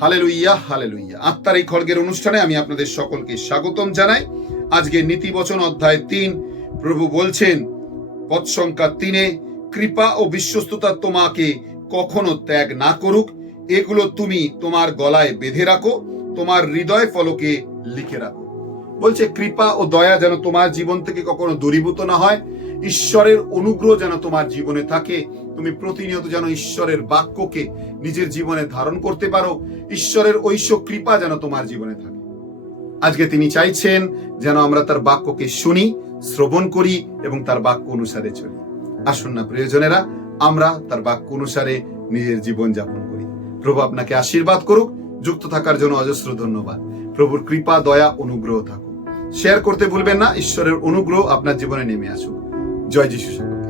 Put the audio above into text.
Hallelujah hallelujah আত্মার এই খড়গের অনুষ্ঠানে আমি আপনাদের সকলকে স্বাগতম জানাই। আজকে নীতি বচন অধ্যায় তিন, প্রভু বলছেন সংখ্যা তিনে, কৃপা ও বিশ্বস্ততা তোমাকে কখনো ত্যাগ না করুক। এগুলো তুমি তোমার গলায় বেঁধে রাখো, তোমার হৃদয় ফলকে লিখে রাখো। বলছে, কৃপা ও দয়া যেন তোমার জীবন থেকে কখনো দূরীভূত না হয়। ঈশ্বরের অনুগ্রহ যেন তোমার জীবনে থাকে। তুমি প্রতিনিয়ত যেন ঈশ্বরের বাক্যকে নিজের জীবনে ধারণ করতে পারো। ঈশ্বরের ঐশ্ব কৃপা যেন তোমার জীবনে থাকে। আজকে তিনি চাইছেন যেন আমরা তার বাক্যকে শুনি, শ্রবণ করি এবং তার বাক্য অনুসারে চলি। আসুন না প্রিয়জনেরা, আমরা তার বাক্য অনুসারে নিজের জীবন যাপন করি। প্রভু আপনাকে আশীর্বাদ করুক, যুক্ত থাকার জন্য অজস্র ধন্যবাদ। প্রভুর কৃপা, দয়া, অনুগ্রহ থাকুক। শেয়ার করতে ভুলবেন না, ঈশ্বরের অনুগ্রহ আপনার জীবনে নেমে আসুক। জয় যিশু।